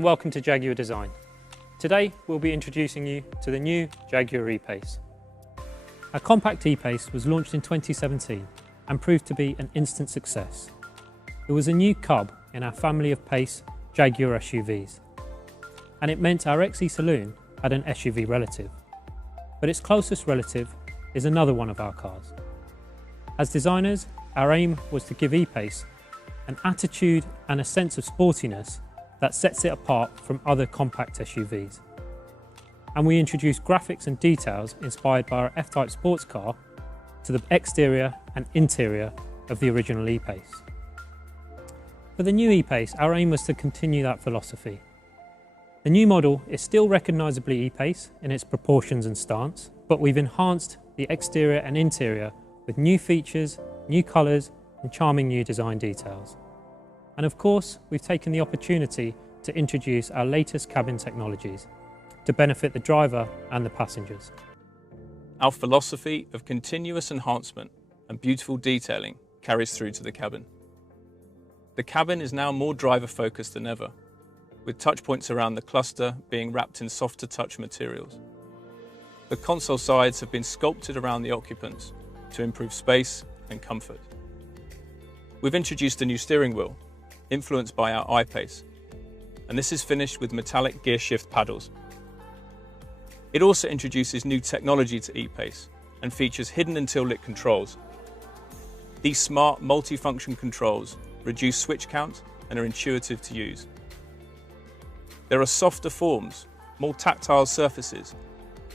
and welcome to Jaguar Design. Today we'll be introducing you to the new Jaguar E Pace. Our compact E Pace was launched in 2017 and proved to be an instant success. It was a new cub in our family of Pace Jaguar SUVs, and it meant our XE Saloon had an SUV relative. But its closest relative is another one of our cars. As designers, our aim was to give E Pace an attitude and a sense of sportiness that sets it apart from other compact SUVs. And we introduced graphics and details inspired by our F-Type sports car to the exterior and interior of the original E Pace. For the new E Pace, our aim was to continue that philosophy. The new model is still recognisably E Pace in its proportions and stance, but we've enhanced the exterior and interior with new features, new colours and charming new design details. And of course, we've taken the opportunity to introduce our latest cabin technologies to benefit the driver and the passengers. Our philosophy of continuous enhancement and beautiful detailing carries through to the cabin. The cabin is now more driver-focused than ever, with touchpoints around the cluster being wrapped in softer touch materials. The console sides have been sculpted around the occupants to improve space and comfort. We've introduced a new steering wheel, influenced by our E Pace, and this is finished with metallic gear shift paddles. It also introduces new technology to E Pace and features hidden until lit controls. These smart multi-function controls reduce switch count and are intuitive to use. There are softer forms, more tactile surfaces,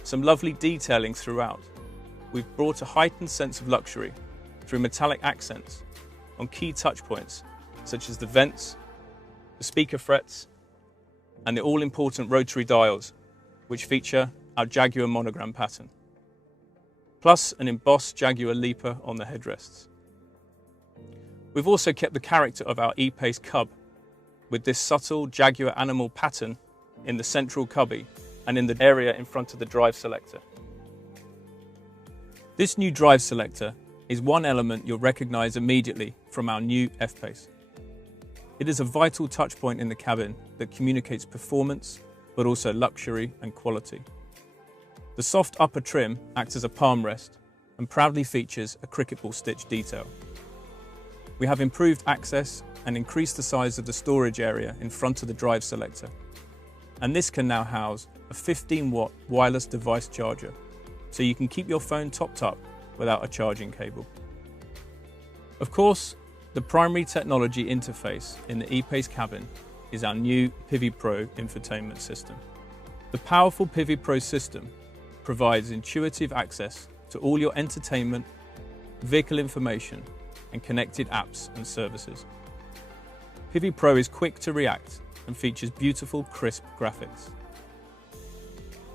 some lovely detailing throughout. We've brought a heightened sense of luxury through metallic accents on key touch points such as the vents, the speaker frets, and the all-important rotary dials, which feature our Jaguar monogram pattern, plus an embossed Jaguar leaper on the headrests. We've also kept the character of our E Pace cub with this subtle Jaguar animal pattern in the central cubby and in the area in front of the drive selector. This new drive selector is one element you'll recognise immediately from our new F-Pace. It is a vital touchpoint in the cabin that communicates performance, but also luxury and quality. The soft upper trim acts as a palm rest and proudly features a cricket ball stitch detail. We have improved access and increased the size of the storage area in front of the drive selector. And this can now house a 15-watt wireless device charger, so you can keep your phone topped up without a charging cable. Of course, the primary technology interface in the E Pace cabin is our new Pivi Pro infotainment system. The powerful Pivi Pro system provides intuitive access to all your entertainment, vehicle information, and connected apps and services. Pivi Pro is quick to react and features beautiful, crisp graphics.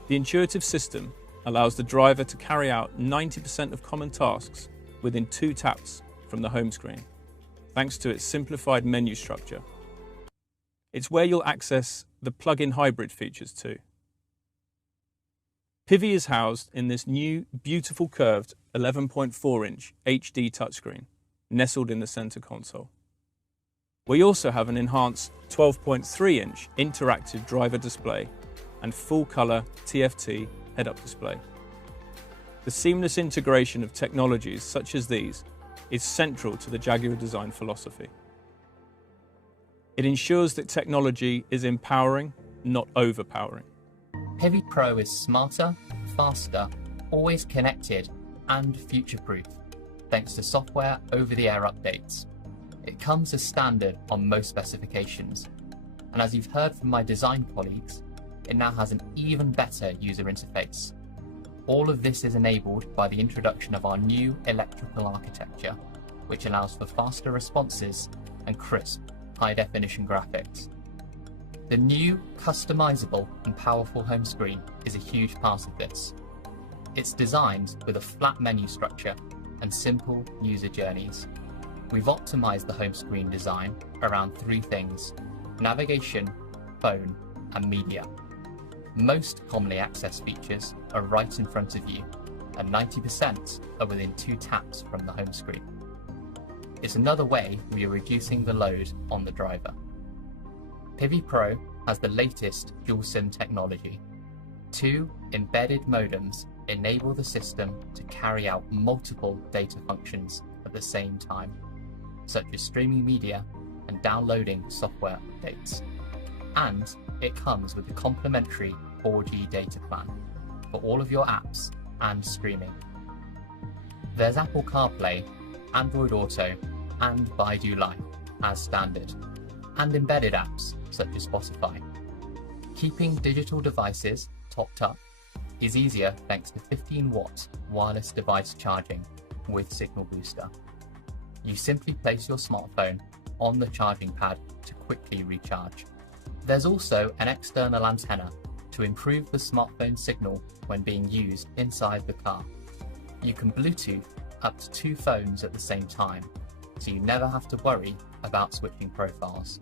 The intuitive system allows the driver to carry out 90% of common tasks within 2 taps from the home screen, thanks to its simplified menu structure. It's where you'll access the plug-in hybrid features too. Pivi is housed in this new, beautiful curved 11.4-inch HD touchscreen, nestled in the center console. We also have an enhanced 12.3-inch interactive driver display and full-color TFT head-up display. The seamless integration of technologies such as these is central to the Jaguar design philosophy. It ensures that technology is empowering, not overpowering. Pivi Pro is smarter, faster, always connected, and future-proof, thanks to software over-the-air updates. It comes as standard on most specifications, and as you've heard from my design colleagues, it now has an even better user interface. All of this is enabled by the introduction of our new electrical architecture, which allows for faster responses and crisp, high-definition graphics. The new, customizable and powerful home screen is a huge part of this. It's designed with a flat menu structure and simple user journeys. We've optimized the home screen design around 3 things: navigation, phone, and media. Most commonly accessed features are right in front of you, and 90% are within 2 taps from the home screen. It's another way we are reducing the load on the driver. Pivi Pro has the latest dual SIM technology. 2 embedded modems enable the system to carry out multiple data functions at the same time, such as streaming media and downloading software updates. And it comes with a complimentary 4G data plan for all of your apps and streaming. There's Apple CarPlay, Android Auto, and Baidu Life as standard, and embedded apps such as Spotify. Keeping digital devices topped up is easier thanks to 15-watt wireless device charging with Signal Booster. You simply place your smartphone on the charging pad to quickly recharge. There's also an external antenna to improve the smartphone signal when being used inside the car. You can Bluetooth up to 2 phones at the same time, so you never have to worry about switching profiles.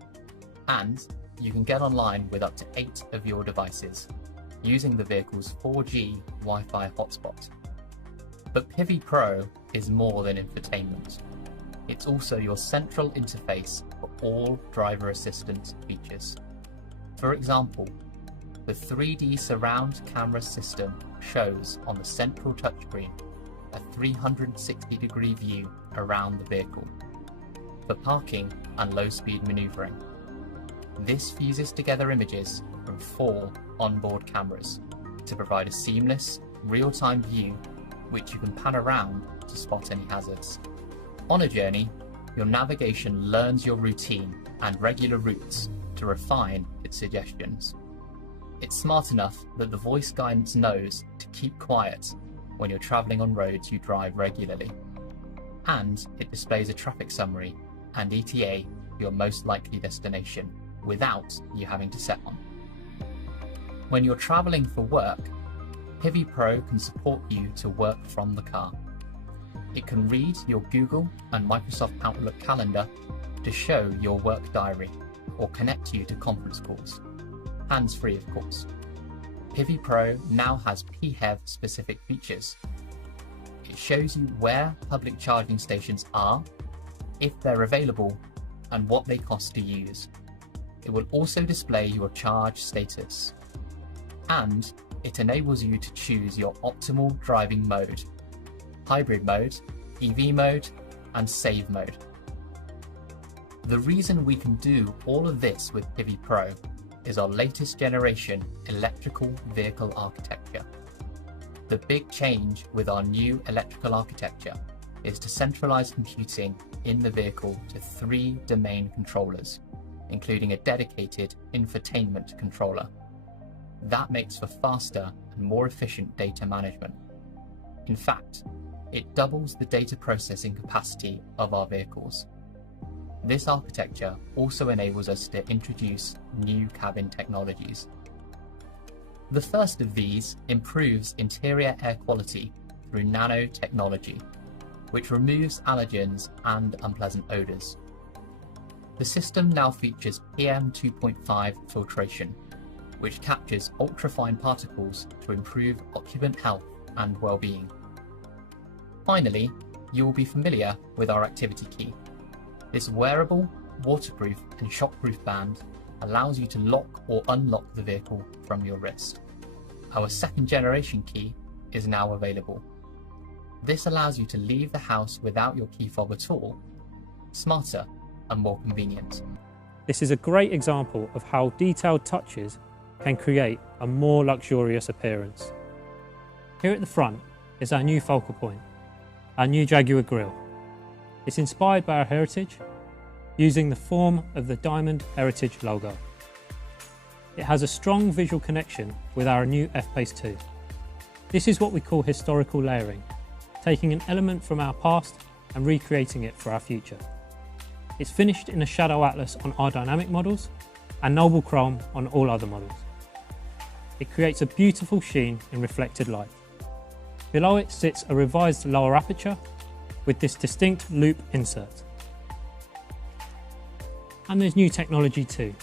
And you can get online with up to 8 of your devices, using the vehicle's 4G Wi-Fi hotspot. But Pivi Pro is more than infotainment. It's also your central interface for all driver assistance features. For example, the 3D surround camera system shows on the central touchscreen a 360-degree view around the vehicle for parking and low-speed maneuvering. This fuses together images from 4 onboard cameras to provide a seamless, real-time view which you can pan around to spot any hazards. On a journey, your navigation learns your routine and regular routes to refine its suggestions. It's smart enough that the voice guidance knows to keep quiet when you're travelling on roads you drive regularly. And it displays a traffic summary and ETA for your most likely destination without you having to set one. When you're travelling for work, Pivi Pro can support you to work from the car. It can read your Google and Microsoft Outlook calendar to show your work diary or connect you to conference calls, hands-free of course. Pivi Pro now has PHEV specific features. It shows you where public charging stations are, if they're available, and what they cost to use. It will also display your charge status. And it enables you to choose your optimal driving mode: hybrid mode, EV mode, and save mode. The reason we can do all of this with Pivi Pro is our latest generation electrical vehicle architecture. The big change with our new electrical architecture is to centralize computing in the vehicle to 3 domain controllers, including a dedicated infotainment controller. That makes for faster and more efficient data management. In fact, it doubles the data processing capacity of our vehicles. This architecture also enables us to introduce new cabin technologies. The first of these improves interior air quality through nanotechnology, which removes allergens and unpleasant odours. The system now features PM2.5 filtration, which captures ultrafine particles to improve occupant health and well-being. Finally, you will be familiar with our activity key. This wearable, waterproof and shockproof band allows you to lock or unlock the vehicle from your wrist. Our second generation key is now available. This allows you to leave the house without your key fob at all, smarter and more convenient. This is a great example of how detailed touches can create a more luxurious appearance. Here at the front is our new focal point, our new Jaguar grille. It's inspired by our heritage, using the form of the Diamond Heritage logo. It has a strong visual connection with our new F-Pace 2. This is what we call historical layering, taking an element from our past and recreating it for our future. It's finished in a shadow atlas on our dynamic models and noble chrome on all other models. It creates a beautiful sheen in reflected light. Below it sits a revised lower aperture with this distinct loop insert. And there's new technology too.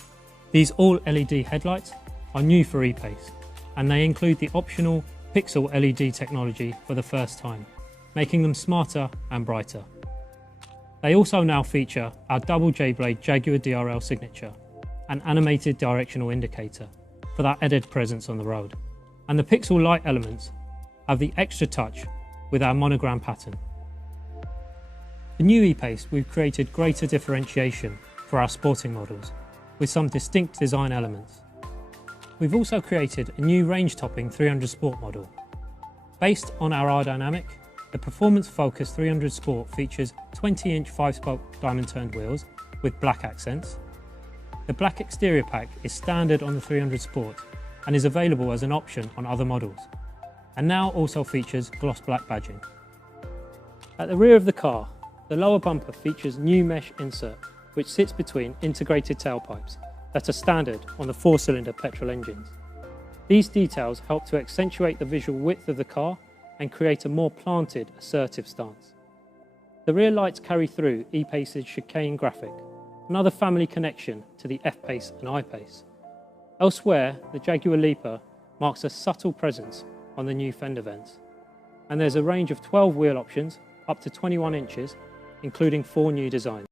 These all LED headlights are new for E Pace, and they include the optional pixel LED technology for the first time, making them smarter and brighter. They also now feature our double J-blade Jaguar DRL signature, an animated directional indicator for that added presence on the road. And the pixel light elements have the extra touch with our monogram pattern. The new E-Pace, we've created greater differentiation for our sporting models with some distinct design elements. We've also created a new range-topping 300 Sport model. Based on our R-Dynamic, the performance-focused 300 Sport features 20-inch 5-spoke diamond-turned wheels with black accents. The black exterior pack is standard on the 300 Sport and is available as an option on other models, and now also features gloss black badging. At the rear of the car, the lower bumper features new mesh insert which sits between integrated tailpipes that are standard on the 4-cylinder petrol engines. These details help to accentuate the visual width of the car and create a more planted, assertive stance. The rear lights carry through E-Pace's chicane graphic, another family connection to the F-Pace and I-Pace. Elsewhere, the Jaguar Leaper marks a subtle presence on the new fender vents, and there's a range of 12 wheel options up to 21 inches, including 4 new designs.